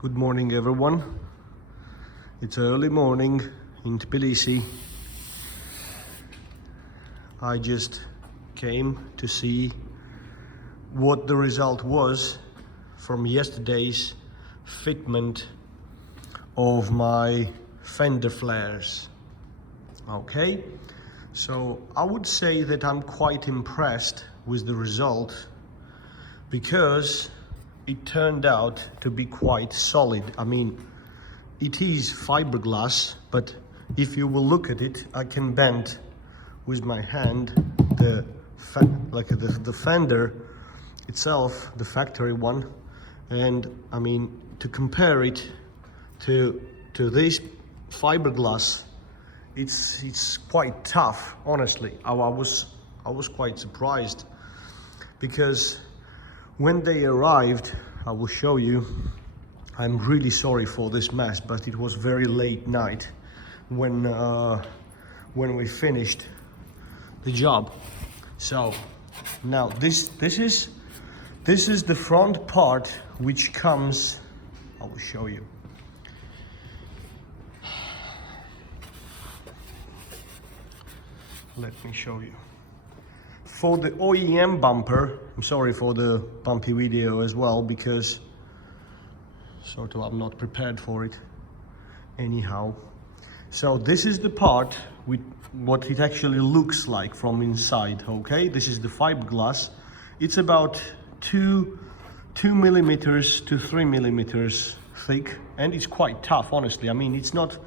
Good morning, everyone. It's early morning in Tbilisi. I just came to see what the result was from yesterday's fitment of my fender flares. Okay, so I would say that I'm quite impressed with the result because it turned out to be quite solid. I mean, it is fiberglass, but if you will look at it, I can bend with my hand the fender itself, the factory one, and I mean, to compare it to this fiberglass, it's quite tough. Honestly, I was quite surprised because when they arrived, I will show you. I'm really sorry for this mess, but it was very late night when we finished the job. So now this is the front part which comes. I will show you. Let me show you. For the Oem bumper, I'm sorry for the bumpy video as well, because sort of I'm not prepared for it anyhow. So this is the part with what it actually looks like from inside. Okay, this is the fiberglass. It's about 2 millimeters to 3 millimeters thick, and it's quite tough, honestly. I mean, it's not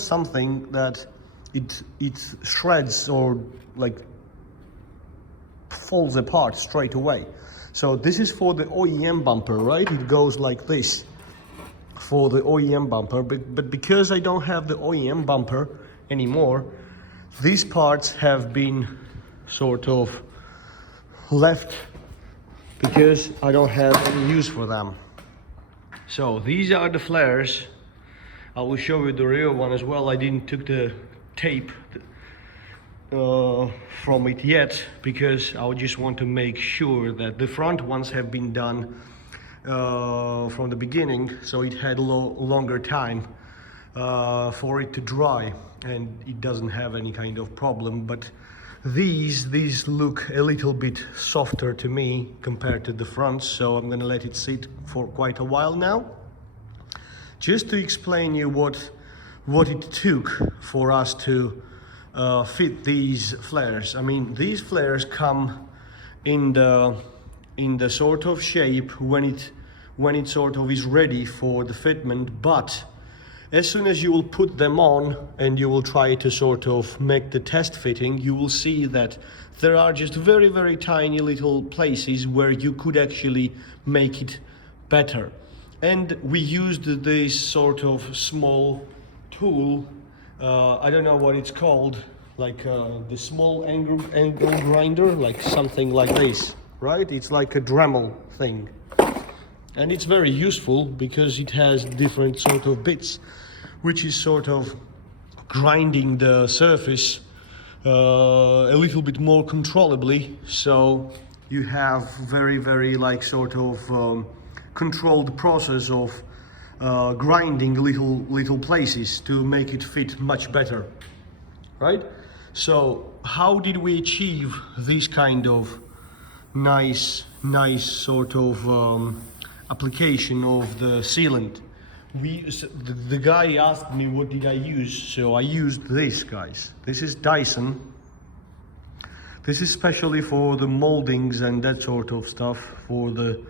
something that it shreds or like falls apart straight away. So this is for the Oem bumper, right? It goes like this for the Oem bumper, but because I don't have the Oem bumper anymore, these parts have been sort of left because I don't have any use for them. So these are the flares. I will show you the rear one as well. I didn't took the tape from it yet because I just want to make sure that the front ones have been done from the beginning, so it had longer time for it to dry and it doesn't have any kind of problem. But these look a little bit softer to me compared to the fronts, so I'm gonna let it sit for quite a while now. Just to explain you what it took for us to fit these flares. I mean, these flares come in the sort of shape when it sort of is ready for the fitment, but as soon as you will put them on and you will try to sort of make the test fitting, you will see that there are just very, very tiny little places where you could actually make it better. And we used this sort of small tool, I don't know what it's called, like the small angle grinder, like something like this, right? It's like a Dremel thing. And it's very useful because it has different sort of bits, which is sort of grinding the surface a little bit more controllably. So you have very, very like sort of controlled process of grinding little places to make it fit much better, right? So how did we achieve this kind of nice sort of application of the sealant? The guy asked me what did I use, so I used this, guys. This is Dyson. This is especially for the moldings and that sort of stuff, for the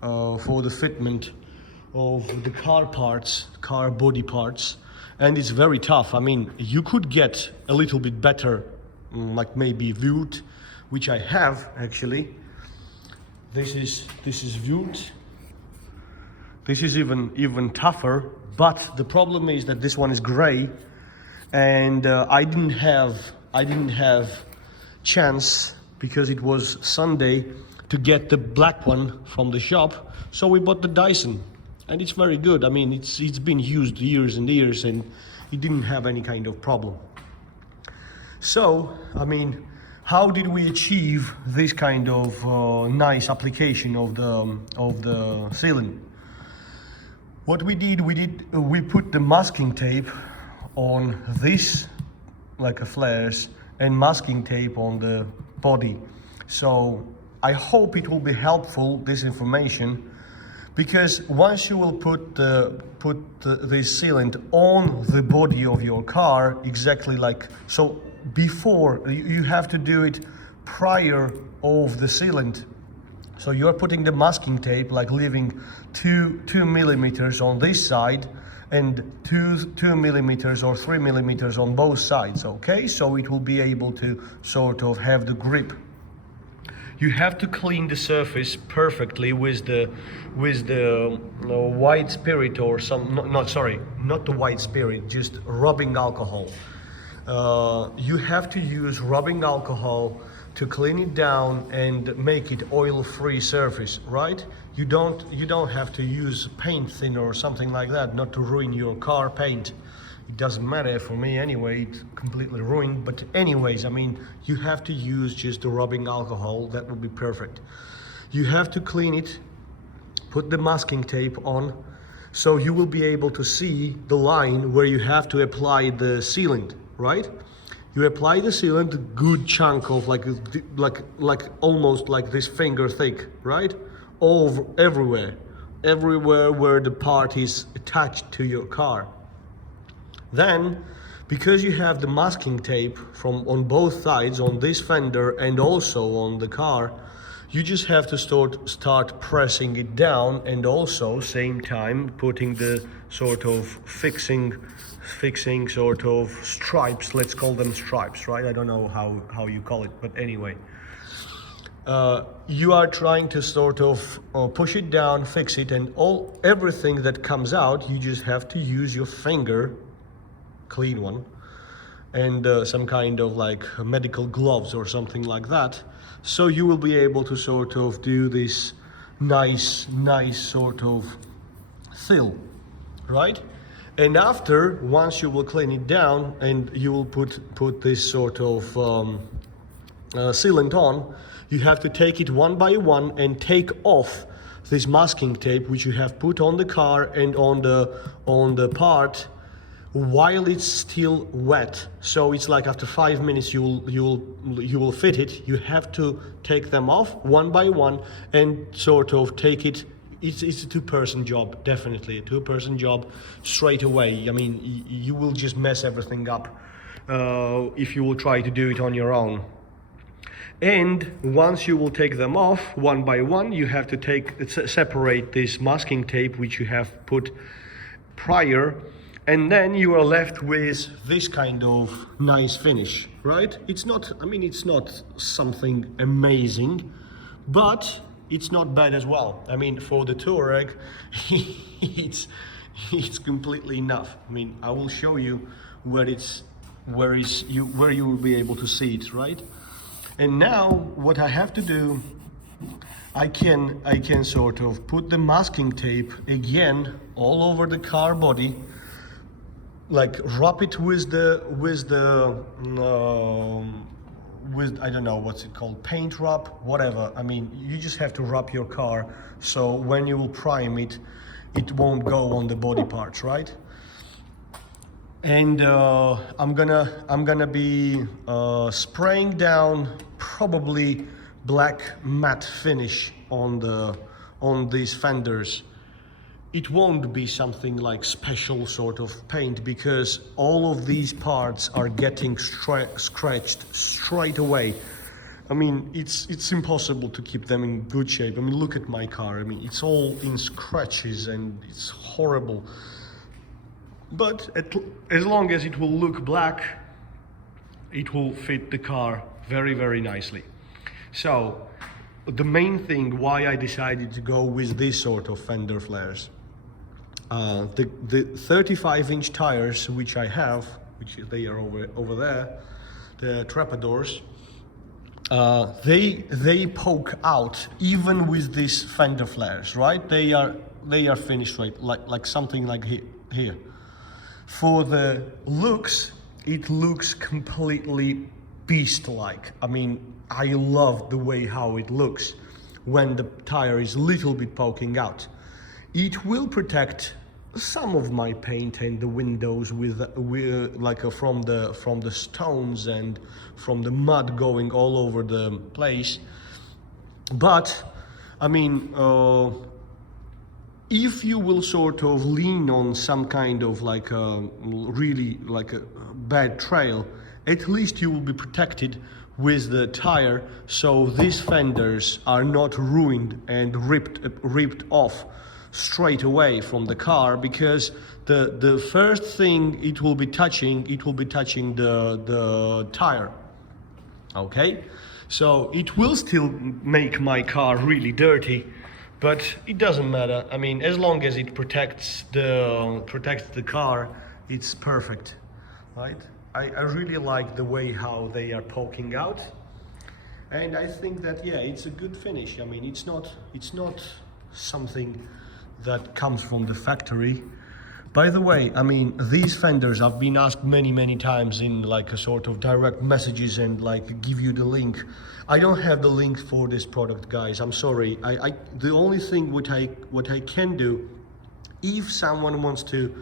fitment of the car parts, car body parts, and it's very tough. I mean, you could get a little bit better, like maybe wood, which I have actually. This is wood. This is even tougher, but the problem is that this one is gray, and I didn't have chance because it was Sunday to get the black one from the shop, so we bought the Dyson, and it's very good. I mean, it's been used years and years, and it didn't have any kind of problem. So I mean, How did we achieve this kind of nice application of the sealant? What we put the masking tape on this, like a flares, and masking tape on the body. So I hope it will be helpful, this information, because once you will put this sealant on the body of your car, exactly like so, before you have to do it prior of the sealant. So you're putting the masking tape, like leaving 2 millimeters on this side and 2 millimeters or 3 millimeters on both sides. Okay, so it will be able to sort of have the grip. You have to clean the surface perfectly with the white spirit or some, not the white spirit, just rubbing alcohol. You have to use rubbing alcohol to clean it down and make it oil-free surface, right? You don't have to use paint thinner or something like that, not to ruin your car paint. It doesn't matter for me anyway, it's completely ruined, but anyways, I mean, you have to use just the rubbing alcohol, that would be perfect. You have to clean it, put the masking tape on, so you will be able to see the line where you have to apply the sealant, right? You apply the sealant, a good chunk of like almost like this finger thick, right? Everywhere where the part is attached to your car. Then, because you have the masking tape on both sides, on this fender and also on the car, you just have to start pressing it down, and also same time putting the sort of fixing sort of stripes, let's call them stripes, right? I don't know how you call it, but anyway. You are trying to sort of push it down, fix it, and everything that comes out, you just have to use your finger, clean one, and some kind of like medical gloves or something like that. So you will be able to sort of do this nice sort of fill, right? And after, once you will clean it down and you will put this sort of sealant on, you have to take it one by one and take off this masking tape which you have put on the car and on the part while it's still wet. So it's like after 5 minutes you will fit it. You have to take them off one by one and sort of take it. It's a two-person job, definitely a two-person job straight away. I mean, you will just mess everything up if you will try to do it on your own. And once you will take them off one by one, you have to separate this masking tape which you have put prior, and then you are left with this kind of nice finish, right? It's not, I mean, it's not something amazing, but it's not bad as well. I mean, for the Touareg, it's completely enough. I mean, I will show you where you will be able to see it, right? And now what I have to do, I can sort of put the masking tape again all over the car body, like wrap it with I don't know what's it called, paint wrap, whatever. I mean, you just have to wrap your car so when you will prime it, it won't go on the body parts, right? And I'm gonna be spraying down probably black matte finish on these fenders. It won't be something like special sort of paint, because all of these parts are getting scratched straight away. I mean, it's impossible to keep them in good shape. I mean, look at my car. I mean, it's all in scratches and it's horrible. But as long as it will look black, it will fit the car very, very nicely. So the main thing why I decided to go with this sort of fender flares, the 35-inch tires which I have, which they are over there, the Trappadors, they poke out even with these fender flares, right? They are finished right, like something like here. For the looks, it looks completely beast-like. I mean, I love the way how it looks when the tire is a little bit poking out. It will protect some of my paint and the windows from the stones and from the mud going all over the place. But I mean, if you will sort of lean on some kind of like a really like a bad trail, at least you will be protected with the tire, so these fenders are not ruined and ripped off straight away from the car, because the first thing it will be touching the tire. Okay, so it will still make my car really dirty, but it doesn't matter. I mean, as long as it protects the car, it's perfect, right? I really like the way how they are poking out, and I think that, yeah, it's a good finish. I mean, it's not something that comes from the factory. By the way, I mean, these fenders, I've been asked many times in like a sort of direct messages and like give you the link. I don't have the link for this product, guys. I'm sorry. The only thing what I can do, if someone wants to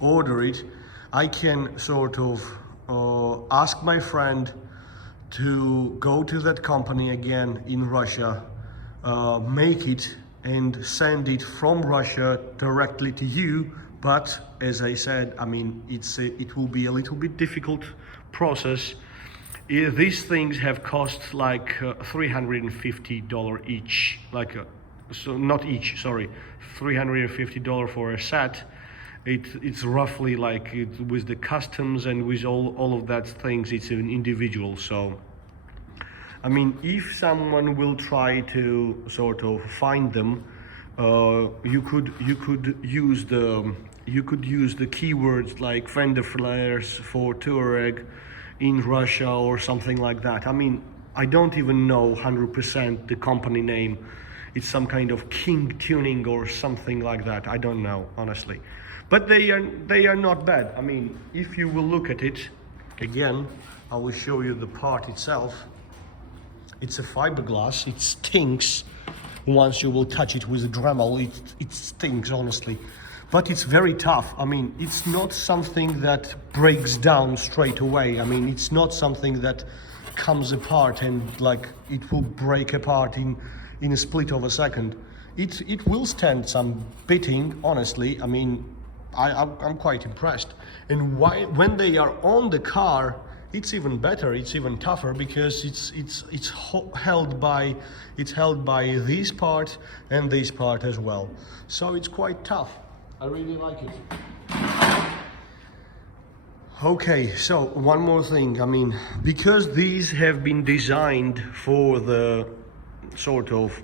order it, I can sort of ask my friend to go to that company again in Russia, make it and send it from Russia directly to you. But as I said, I mean, it will be a little bit difficult process. These things have cost like $350 each, so not each, sorry, $350 for a set. It's roughly like with the customs and with all of that things, it's an individual. So I mean, if someone will try to sort of find them, you could use the keywords like fender flares for Touareg in Russia or something like that. I mean, I don't even know 100% the company name. It's some kind of King Tuning or something like that. I don't know, honestly. But they are not bad. I mean, if you will look at it again, I will show you the part itself. It's a fiberglass. It stinks once you will touch it with a Dremel. It stinks, honestly. But it's very tough. I mean, it's not something that breaks down straight away. I mean, it's not something that comes apart and like it will break apart in a split of a second. It will stand some bitting, honestly. I mean, I'm quite impressed. And when they are on the car, it's even better. It's even tougher because it's held by this part and this part as well. So it's quite tough. I really like it. Okay, so one more thing. I mean, because these have been designed for the sort of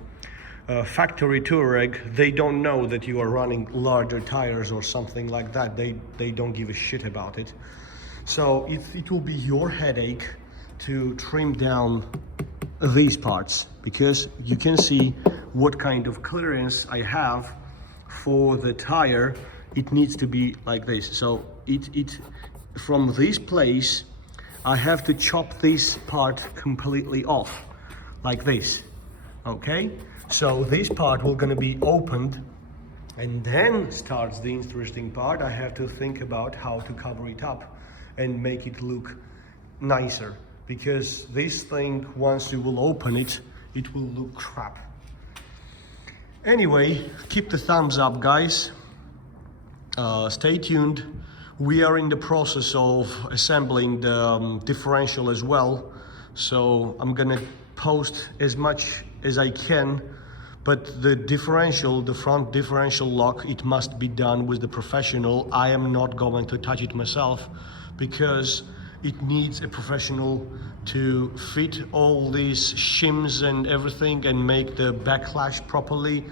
factory Touareg, they don't know that you are running larger tires or something like that. They don't give a shit about it. So it will be your headache to trim down these parts, because you can see what kind of clearance I have for the tire. It needs to be like this. So it from this place I have to chop this part completely off like this. Okay, so this part will gonna be opened, and then starts the interesting part. I have to think about how to cover it up and make it look nicer, because this thing, once you will open it, it will look crap. Anyway, keep the thumbs up, guys. Stay tuned. We are in the process of assembling the differential as well, so I'm gonna post as much as I can. But the differential, the front differential lock, it must be done with the professional. I am not going to touch it myself, because it needs a professional to fit all these shims and everything and make the backlash properly.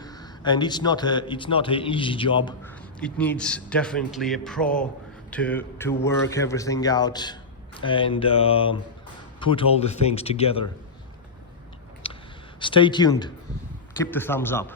And it's not an easy job. It needs definitely a pro to work everything out and put all the things together. Stay tuned. Keep the thumbs up.